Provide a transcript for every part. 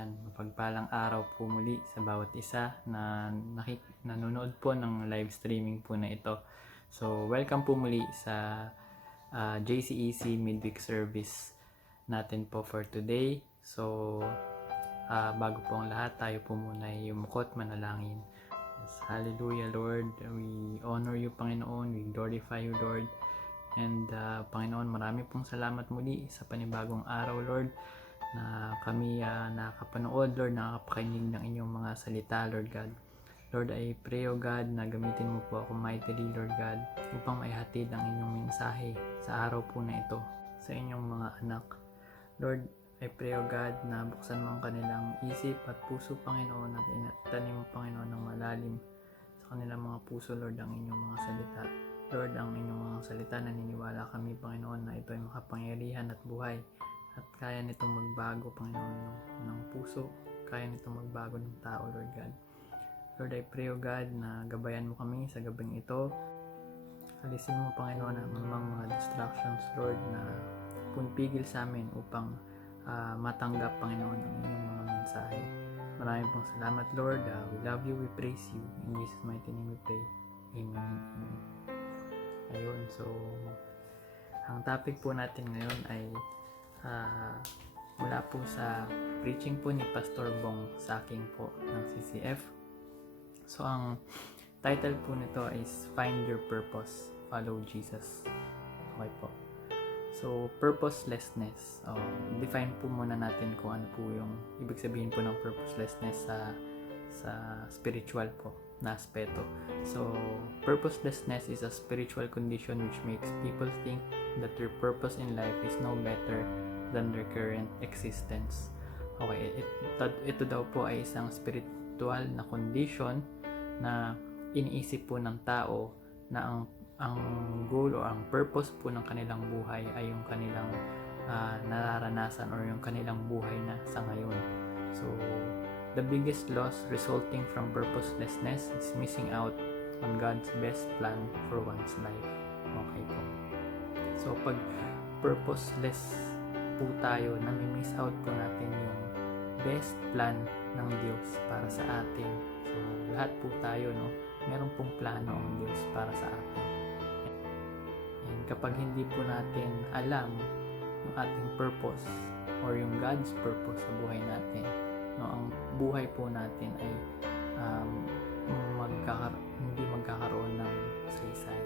Ayan, mapagpalang araw po muli sa bawat isa na nanonood po ng live streaming po na ito. So, welcome po muli sa JCEC Midweek Service natin po for today. So, bago po ang lahat, tayo po muna ay yumukot, manalangin. Yes, hallelujah, Lord. We honor you, Panginoon. We glorify you, Lord. And Panginoon, marami pong salamat muli sa panibagong araw, Lord, na kami nakapanood, Lord, nakakapakinig ng inyong mga salita, Lord God. Lord, I pray, O God, na gamitin mo po ako mightily, Lord God, upang maihatid ang inyong mensahe sa araw po na ito sa inyong mga anak. Lord, I pray, O God, na buksan mo ang kanilang isip at puso, Panginoon, at inatanim mo, Panginoon, ng malalim sa kanilang mga puso, Lord, ang inyong mga salita. Lord, ang inyong mga salita, naniniwala kami, Panginoon, na ito ay makapangyarihan at buhay. At kaya nitong magbago, Panginoon, ng puso. Kaya nitong magbago ng tao, Lord God. Lord, I pray, O God, na gabayan mo kami sa gabing ito. Alisin mo, Panginoon, ang mga distractions, Lord, na pumipigil sa amin upang matanggap, Panginoon, ang inyong mga mensahe. Maraming pong salamat, Lord. We love you, we praise you. In Jesus' mighty name we pray. Amen. Ayun, so ang topic po natin ngayon ay mula po sa preaching po ni Pastor Bong Saking po ng CCF. So ang title po nito is Find Your Purpose, Follow Jesus. Okay po. So purposelessness, define po muna natin kung ano po yung ibig sabihin po ng purposelessness sa spiritual po na aspeto. So purposelessness is a spiritual condition which makes people think that their purpose in life is no better than their current existence. Okay, ito daw po ay isang spiritual na condition na iniisip po ng tao na ang goal o ang purpose po ng kanilang buhay ay yung kanilang nararanasan or yung kanilang buhay na sa ngayon. So the biggest loss resulting from purposelessness is missing out on God's best plan for one's life. Okay po. So pag purposeless po tayo, nami-miss out po natin yung best plan ng Diyos para sa atin. So lahat po tayo, no, meron pong plano ang Diyos para sa atin. And kapag hindi po natin alam yung ating purpose or yung God's purpose sa buhay natin, no, ang buhay po natin ay hindi magkakaroon ng saysay.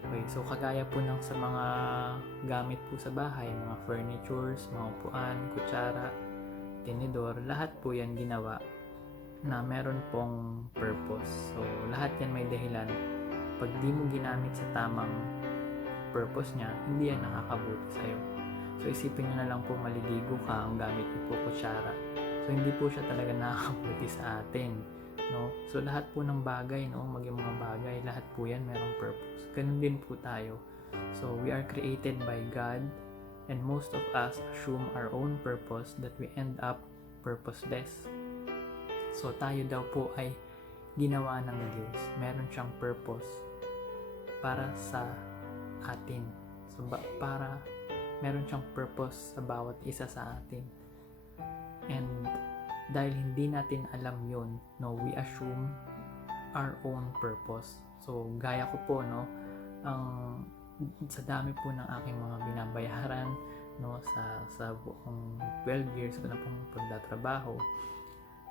Okay, so kagaya po ng sa mga gamit po sa bahay, mga furnitures, mga upuan, kutsara, tinidor, lahat po yan ginawa na meron pong purpose. So lahat yan may dahilan. Pag di mo ginamit sa tamang purpose niya, hindi yan nakakabuti sa'yo. So isipin nyo na lang po, maliligo ka, ang gamit niyo po kutsara. So hindi po siya talaga nakakabuti sa atin, no? So lahat po ng bagay, no, maging mga bagay, lahat po yan merong purpose. Ganun din po tayo. So we are created by God, and most of us assume our own purpose that we end up purposeless. So tayo daw po ay ginawa ng Diyos. Meron siyang purpose para sa atin. So meron siyang purpose sa bawat isa sa atin. And dahil hindi natin alam yun, no, we assume our own purpose. So gaya ko po, no, sa dami po ng aking mga binabayaran, no, sa buong 12 years ko na pong pagtatrabaho,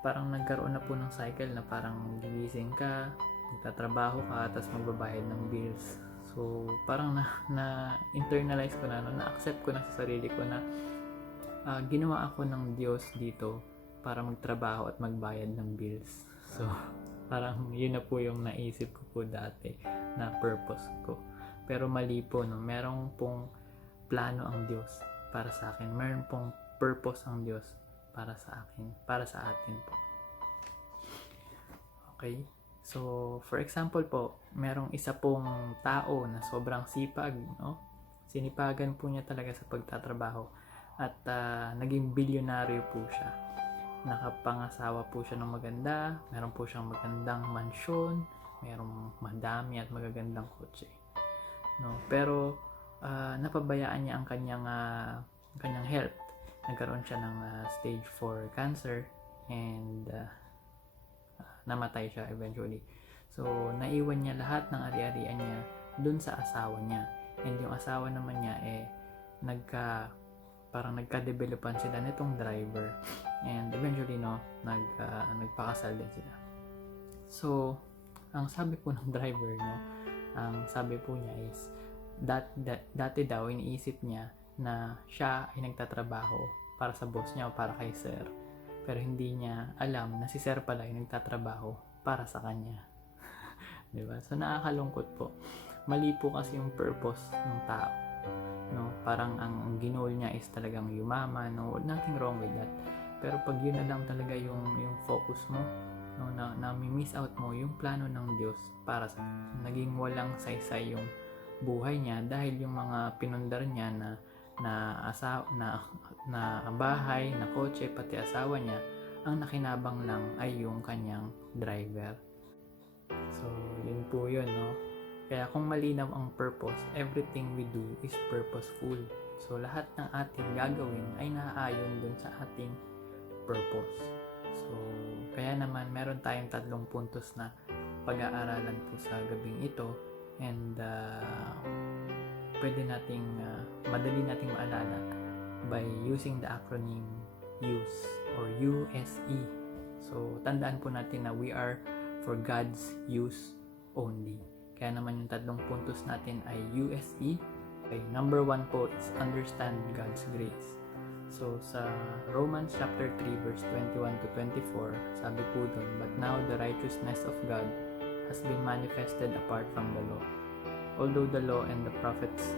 parang nagkaroon na po ng cycle na parang gigising ka, magtatrabaho ka, tapos magbabayad ng bills. So parang na-internalize ko na, no, na-accept ko na sa sarili ko na ginawa ako ng Diyos dito para magtrabaho at magbayad ng bills. So parang yun na po yung naisip ko po dati na purpose ko. Pero mali po, no? Merong pong plano ang Diyos para sa akin. Meron pong purpose ang Diyos para sa akin, para sa atin po. Okay? So, for example po, merong isa pong tao na sobrang sipag, no? Sinipagan po niya talaga sa pagtatrabaho at naging bilyonaryo po siya. Nakapangasawa po siya ng maganda, meron po siyang magandang mansyon, merong madami at magagandang kotse, no? Pero napabayaan niya ang kanyang health. nagkaroon siya ng stage 4 cancer and namatay siya eventually. So, naiwan niya lahat ng ari-arian niya dun sa asawa niya. And yung asawa naman niya parang nagka-developan sila nitong driver. And eventually, nagpakasal din sila. So, ang sabi po ng driver, ang sabi po niya is, dati daw iniisip niya na siya ay nagtatrabaho para sa boss niya o para kay sir. Pero hindi niya alam na si sir pala ay nagtatrabaho para sa kanya. Diba? So, nakakalungkot po. Mali po kasi yung purpose ng tao. No? Parang ang ginol niya is talagang yumaman. No? Nothing wrong with that. Pero pag yun na lang talaga yung focus mo, no, na miss out mo yung plano ng Diyos para sa naging walang saysay yung buhay niya dahil yung mga pinundar niya na bahay, na kotse, pati asawa niya, ang nakinabang lang ay yung kanyang driver. So, yun po yun, no? Kaya kung malinaw ang purpose, everything we do is purposeful. So, lahat ng ating gagawin ay naaayon dun sa ating purpose. So, kaya naman, meron tayong 3 puntos na pag-aaralan po sa gabing ito. And, madali nating maalala by using the acronym USE or USE. So, tandaan po natin na we are for God's use only. Kaya naman yung 3 puntos natin ay USE. Okay, number 1 po is understand God's grace. So, sa Romans chapter 3 verse 21 to 24, sabi po doon, but now the righteousness of God has been manifested apart from the law. Although the law and the prophets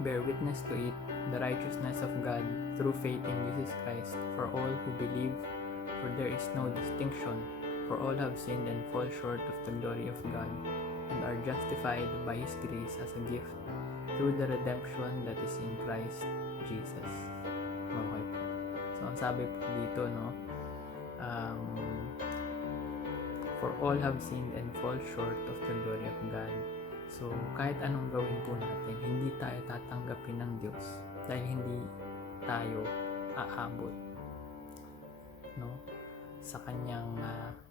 bear witness to it, the righteousness of God through faith in Jesus Christ for all who believe, for there is no distinction, for all have sinned and fall short of the glory of God, and are justified by His grace as a gift through the redemption that is in Christ Jesus. Okay po. So, ang sabi po dito, for all have sinned and fall short of the glory of God. So, kahit anong gawin po natin, hindi tayo tatanggapin ng Diyos dahil hindi tayo aabot, no? Sa kanyang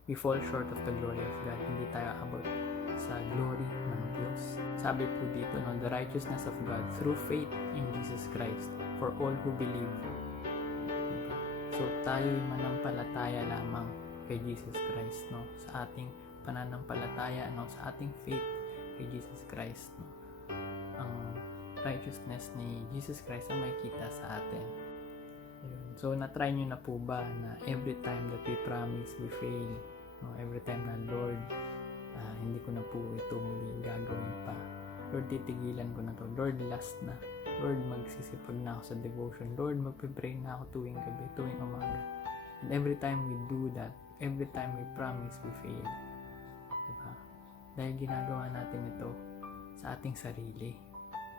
we fall short of the glory of God. Hindi tayo aabot sa glory ng Diyos. Sabi po dito, the righteousness of God through faith in Jesus Christ for all who believe. Diba? So, tayo'y manampalataya lamang kay Jesus Christ, no? Sa ating pananampalataya, sa ating faith kay Jesus Christ, no? Ang righteousness ni Jesus Christ ang makikita sa atin. Ayun. So, na-try nyo na po ba na every time that we promise, we fail? No? Every time na, Lord, hindi ko na po ito muli gagawin pa. Lord, titigilan ko na to. Lord, last na. Lord, magsisipag na ako sa devotion. Lord, magpipray na ako tuwing gabi, tuwing umaga. And every time we do that, every time we promise, we fail. Diba? Dahil ginagawa natin ito sa ating sarili.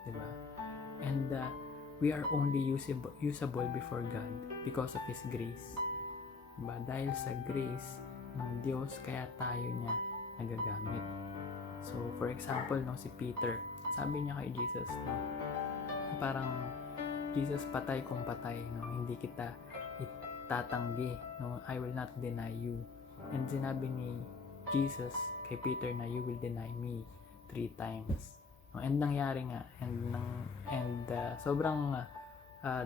Diba? And we are only usable before God because of His grace. Diba? Dahil sa grace ng Diyos, kaya tayo niya nagagamit. So, for example, si Peter, sabi niya kay Jesus, parang, Jesus, patay kung patay, hindi kita itatanggi, I will not deny you. And sinabi ni Jesus kay Peter na you will deny me 3 times. And nangyari nga, and sobrang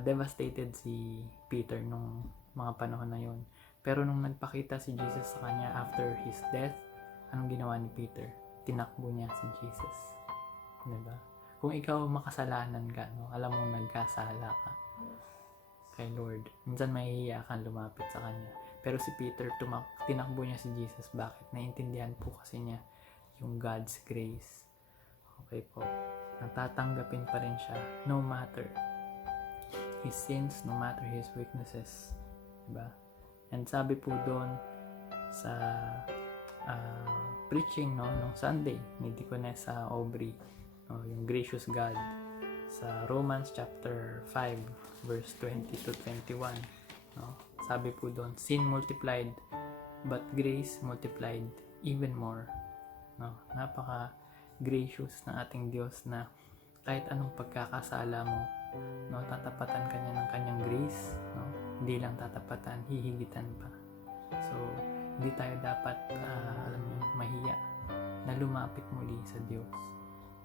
devastated si Peter nung mga panahon na yon. Pero nung nagpakita si Jesus sa kanya after his death, anong ginawa ni Peter? Tinakbo niya si Jesus. Diba? Kung ikaw makasalanan ka, alam mo nagkasala ka kay Lord, minsan mahihiya kang lumapit sa kanya. Pero si Peter, tinakbo niya si Jesus. Bakit? Naintindihan po kasi niya yung God's grace. Okay po. Natatanggapin pa rin siya no matter his sins, no matter his weaknesses. Diba? And sabi po doon sa preaching nung Sunday ni Deaconessa Aubrey, yung gracious God, sa Romans chapter 5 verse 20 to 21, sabi po doon, sin multiplied but grace multiplied even more. Napaka gracious ng ating Diyos na kahit anong pagkakasala mo, no? Tatapatan ka niya ng kanyang grace, no? Hindi lang tatapatan, hihigitan pa. So, hindi tayo dapat, mahiya na lumapit muli sa Diyos,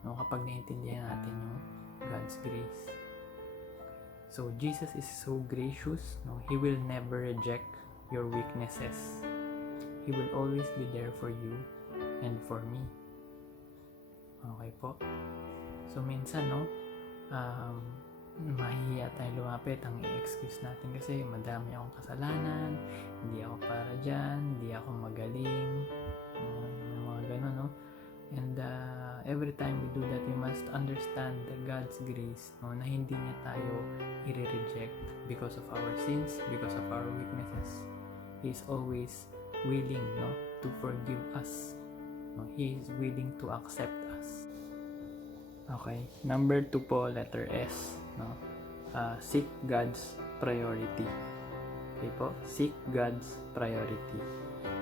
no? Kapag naintindihan natin yung God's grace. So, Jesus is so gracious, no? He will never reject your weaknesses. He will always be there for you and for me. Okay po. So, minsan, no, mahihiya tayo lumapit. Ang i-excuse natin kasi madami akong kasalanan, hindi ako para dyan, hindi ako magaling, mga ganun, no? And every time we do that, we must understand the God's grace, no, na hindi niya tayo i-reject because of our sins, because of our weaknesses. He is always willing, no, to forgive us. No? He is willing to accept us. Okay, number 2 po, letter S, no? Seek God's priority. Okay po, seek God's priority.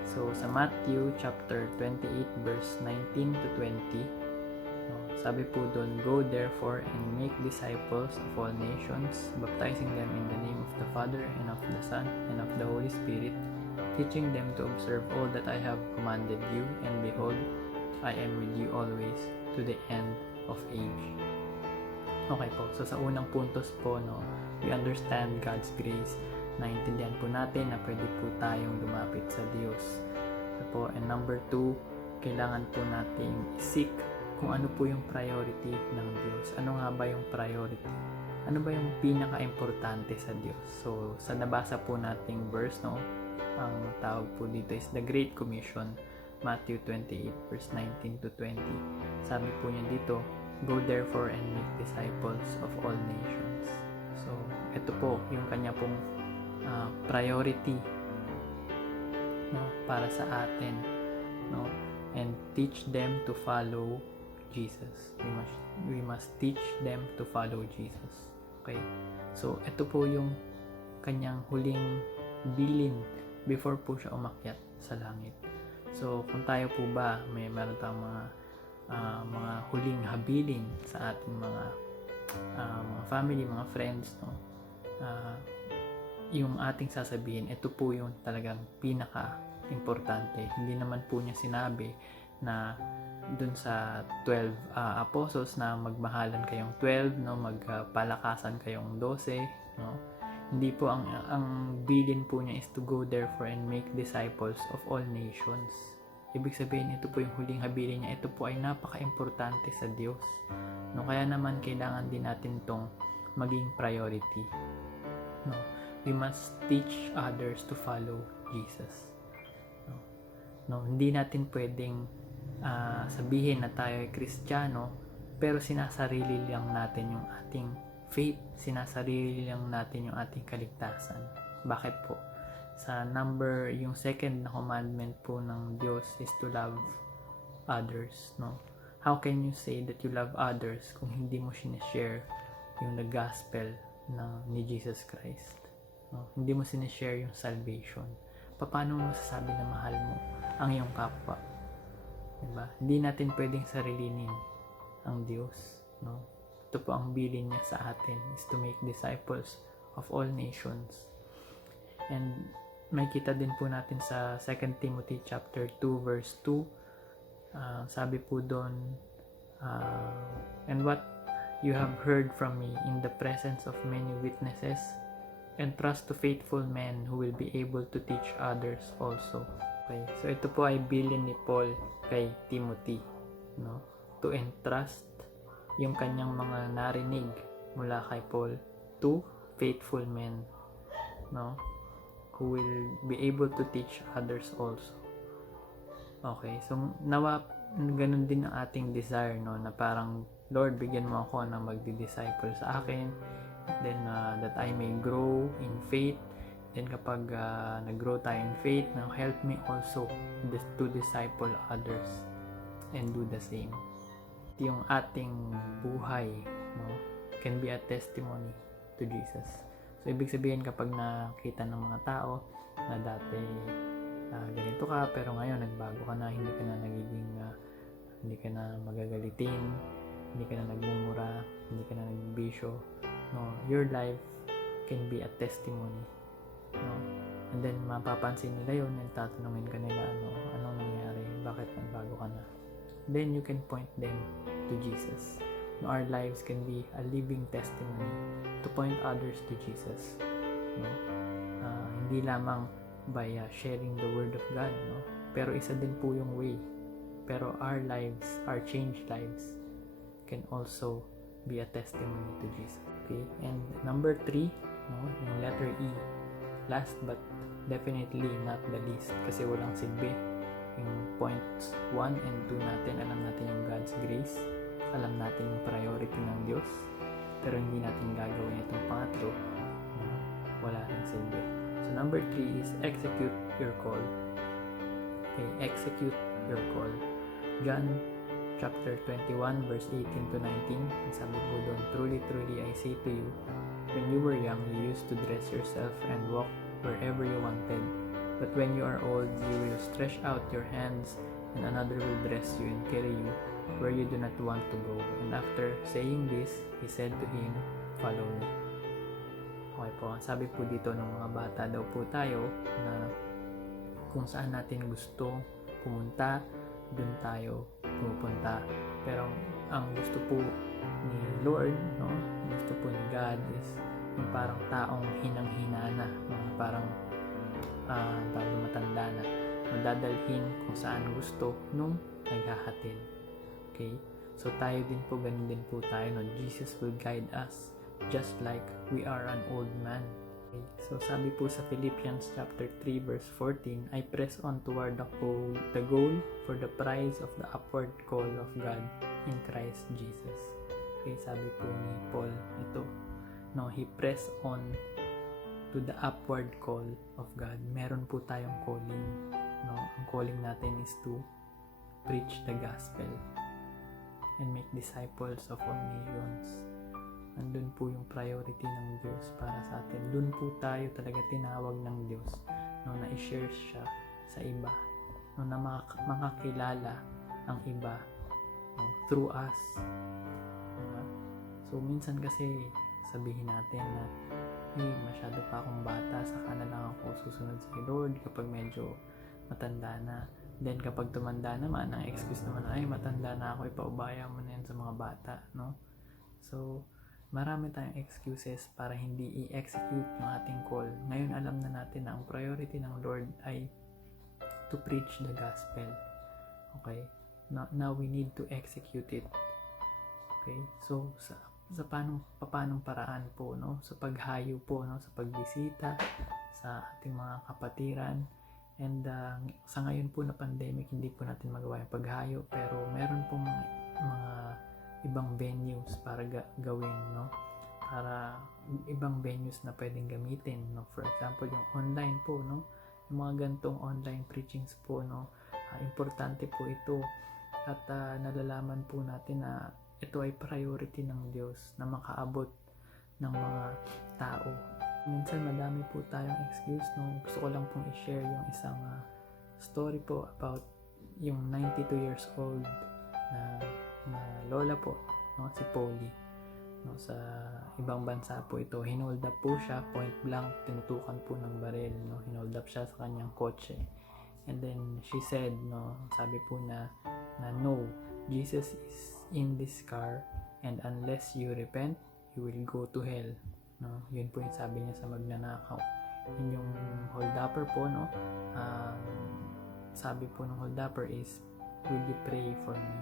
So, sa Matthew chapter 28 verse 19 to 20, no, sabi po doon, "Go therefore and make disciples of all nations, baptizing them in the name of the Father and of the Son and of the Holy Spirit, teaching them to observe all that I have commanded you, and behold, I am with you always to the end of age." Okay po, so sa unang puntos po, no, we understand God's grace. Naintindihan po natin na pwede po tayong lumapit sa Diyos. So po, and number 2, kailangan po nating seek kung ano po yung priority ng Diyos. Ano nga ba yung priority? Ano ba yung pinaka-importante sa Diyos? So, sa nabasa po nating verse, no, ang tawag po dito is the Great Commission, Matthew 28 verse 19 to 20. Sabi po niya dito, "Go therefore and make disciples of all nations." So, ito po yung kanya pong priority, no, para sa atin, no, and teach them to follow Jesus. We must teach them to follow Jesus. Okay? So, ito po yung kanyang huling bilin before po siya umakyat sa langit. So, kung tayo po ba, meron tayong mga huling habilin sa ating mga family, mga friends, no? Yung ating sasabihin, ito po yung talagang pinaka-importante. Hindi naman po niya sinabi na dun sa 12 apostles na magmahalan kayong 12, no, magpalakasan kayong 12, no. Hindi po ang bilin po niya is to go therefore and make disciples of all nations. Ibig sabihin, ito po yung huling habilin niya. Ito po ay napaka-importante sa Diyos, no. Kaya naman kailangan din natin tong maging priority, no. We must teach others to follow Jesus, no. Hindi natin pwedeng sabihin na tayo ay Kristiyano pero sinasarili lang natin yung ating faith, sinasarili lang natin yung ating kaligtasan. Bakit po? Sa yung second na commandment po ng Diyos is to love others, no? How can you say that you love others kung hindi mo sinishare yung the gospel ni Jesus Christ, no? Hindi mo sinishare yung salvation. Paano mo masasabi na mahal mo ang iyong kapwa? Diba? Hindi natin pwedeng sarilinin ang Diyos, no? Ito po ang bilin niya sa atin is to make disciples of all nations. And may kita din po natin sa 2 Timothy chapter 2 verse 2. Sabi po doon, "And what you have heard from me in the presence of many witnesses, entrust to faithful men who will be able to teach others also." Okay, so ito po ay bilin ni Paul kay Timothy, no? To entrust yung kanyang mga narinig mula kay Paul to faithful men, no, who will be able to teach others also. Okay, so nawa ganun din ang ating desire, no, na parang, Lord, bigyan mo ako na magdi-disciple sa akin, then that I may grow in faith. Then kapag nag-grow tayo in faith, now help me also to disciple others and do the same. Yung ating buhay, no, can be a testimony to Jesus. So, ibig sabihin kapag nakita ng mga tao na dati ganito ka, pero ngayon nagbago ka na, hindi ka na nagiging, hindi ka na magagalitin, hindi ka na nagmumura, hindi ka na nagbibisyo, no, your life can be a testimony, no? And then mapapansin nila yun and tatanungin ka nila, anong nangyari, bakit nagbago ka na. Then you can point them to Jesus. No, our lives can be a living testimony to point others to Jesus, no? Hindi lamang by sharing the word of God, no? Pero isa din po yung way. Pero our lives, our changed lives can also be a testimony to Jesus. Okay? And number 3, no, yung letter E. Last but definitely not the least, kasi walang silbi. Yung points 1 and 2 natin, alam natin yung God's grace, alam natin yung priority ng Diyos, pero hindi natin gagawin itong pangatlo, no, wala rin silbi. So number 3 is execute your call. Okay, execute your call. John chapter 21 verse 18 to 19, sabi po doon, truly, truly, I say to you, when you were young, you used to dress yourself and walk wherever you wanted. But when you are old, you will stretch out your hands, and another will dress you and carry you where you do not want to go. And after saying this, he said to him, follow me. Okay po, sabi po dito ng mga bata daw po tayo na kung saan natin gusto pumunta, dun tayo pupunta. Pero ang gusto po ni Lord, no, gusto po ni God is yung parang taong hinang-hina na, parang bago matanda na, madadalhin kung saan gusto nung naghahatid. Okay? So tayo din po, ganun din po tayo, no? Jesus will guide us just like we are an old man. Okay? So sabi po sa Philippians chapter 3 verse 14, I press on toward the goal for the prize of the upward call of God in Christ Jesus. Okay, sabi po ni Paul ito, no, he press on to the upward call of God. Meron po tayong calling, no? Ang calling natin is to preach the gospel and make disciples of all nations. Andun po yung priority ng Diyos para sa atin. Doon po tayo talaga tinawag ng Diyos, no, na i-share siya sa iba, no, na makakilala ang iba, no, through us. So minsan kasi sabihin natin na masyado pa akong bata, saka na lang ako susunod sa Lord kapag medyo matanda na. Then kapag tumanda naman, ang excuse naman ay matanda na ako, ipaubaya mo na yan sa mga bata, no? So marami tayong excuses para hindi i-execute yung ating call. Ngayon alam na natin na ang priority ng Lord ay to preach the gospel. Okay? Now we need to execute it. Okay? So sa paanong paraan po, no? Sa paghayo po, no? Sa pagbisita sa ating mga kapatiran. And sa ngayon po na pandemic, hindi po natin magawa yung paghayo, pero meron po mga ibang venues para gawin, no? Para ibang venues na pwedeng gamitin, no? For example, yung online po, no? Yung mga gantong online preachings po, no? Importante po ito at nalalaman po natin na ito ay priority ng Diyos na makaabot ng mga tao. Minsan madami po tayong excuse, no? Gusto ko lang pong i-share yung isang story po about yung 92 years old na lola po, no? Si Polly, no? Sa ibang bansa po ito, hinold up po siya, point blank, tinutukan po ng baril, no? Hinold up siya sa kanyang kotse. And then she said, no, sabi po na no, Jesus is in this car and unless you repent, you will go to hell, no? Yun po yung sabi niya sa magnanakaw. Yun yung hold-upper po, no? Sabi po ng hold-upper is, will you pray for me?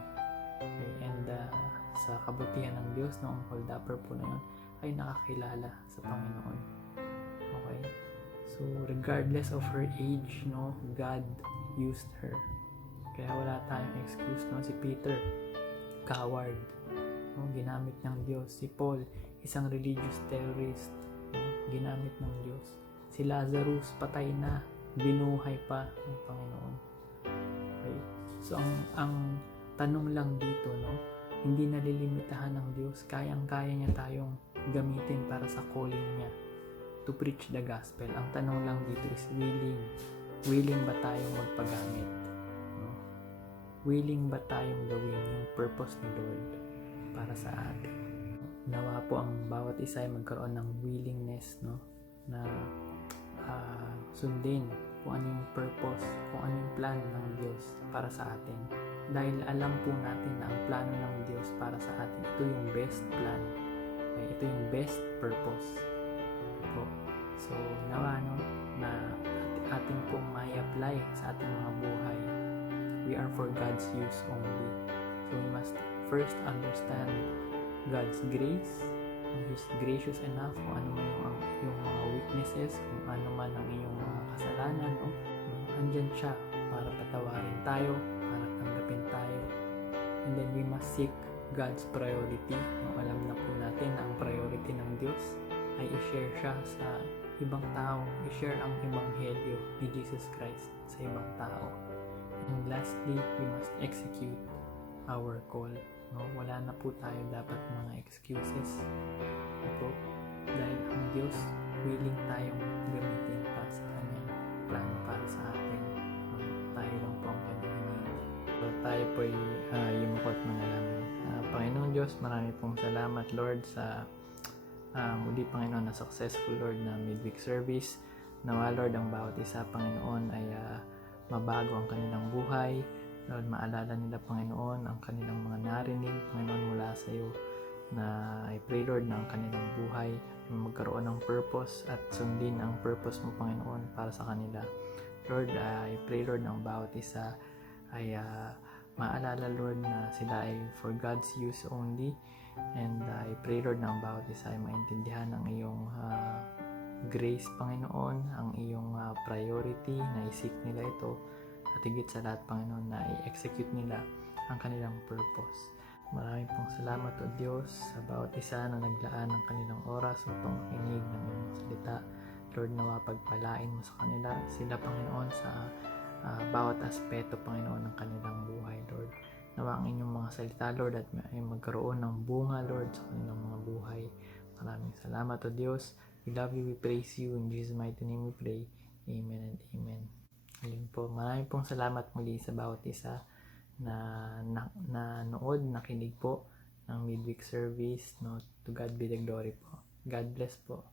Okay, and sa kabutihan ng Diyos, no, ang hold-upper po na yun ay nakakilala sa Panginoon. Okay? So, regardless of her age, no, God used her. Kaya wala tayong excuse, no? Si Peter, coward, no? Ginamit ng Diyos. Si Paul, isang religious terrorist, no? Ginamit ng Diyos. Si Lazarus, patay na, binuhay pa ng Panginoon. Okay? So, ang tanong lang dito, no? Hindi nalilimitahan ng Diyos. Kayang-kaya niya tayong gamitin para sa calling niya to preach the gospel. Ang tanong lang dito is willing ba tayong magpagamit, no? Willing ba tayong gawin yung purpose ni Lord para sa atin? nawa po ang bawat isa ay magkaroon ng willingness, no, na sundin kung ano yung purpose, kung ano yung plan ng Diyos para sa atin. Dahil alam po natin na ang plano ng Diyos para sa atin, ito yung best plan. Okay? Ito yung best purpose. Po. So, nawa, no, na ating pong may apply sa ating mga buhay. We are for God's use only. So, we must first understand God's grace. He's gracious enough kung ano man yung mga weaknesses, kung ano man ang iyong mga kasalanan, no? Andyan siya para patawarin tayo, para tanggapin tayo. And then we must seek God's priority. No? Alam na po natin na ang priority ng Diyos ay i-share siya sa ibang tao, i-share ang ebanghelyo ni Jesus Christ sa ibang tao. And lastly, we must execute our call. No, wala na po tayo dapat mga excuses. Okay? Dahil ang Diyos willing tayong gamitin para sa kanyang plano para sa atin. Tayo lang po ang kanyang hinihingi. So, tayo po ay yumukot manalangin. Panginoon Diyos, marami pong salamat Lord sa muli Panginoon na successful Lord na midweek service. Nawa Lord ang bawat isa Panginoon ay mabago ang kanilang buhay. Lord, maalala nila Panginoon ang kanilang mga narinig Panginoon mula sa iyo, na I pray Lord na ang kanilang buhay ay magkaroon ng purpose at sundin ang purpose mo Panginoon para sa kanila. Lord, I pray Lord na ang bawat isa ay maalala Lord na sila ay for God's use only, and I pray Lord na ang bawat isa ay maintindihan ang iyong grace Panginoon, ang iyong priority na isik nila ito. At higit sa lahat, Panginoon, na i-execute nila ang kanilang purpose. Maraming pong salamat o Diyos sa bawat isa na naglaan ng kanilang oras upang makinig ng iyong salita. Lord, nawa pagpalain mo sa kanila, sila Panginoon sa bawat aspeto Panginoon ng kanilang buhay, Lord. Nawa ang inyong mga salita, Lord, at ay magkaroon ng bunga, Lord, sa kanilang mga buhay. Maraming salamat o Diyos. We love you, we praise you. In Jesus' mighty name we pray. Amen and amen. Ayun po, maraming pong salamat muli sa bawat isa na nood, nakinig po ng midweek service. No? To God be the glory po. God bless po.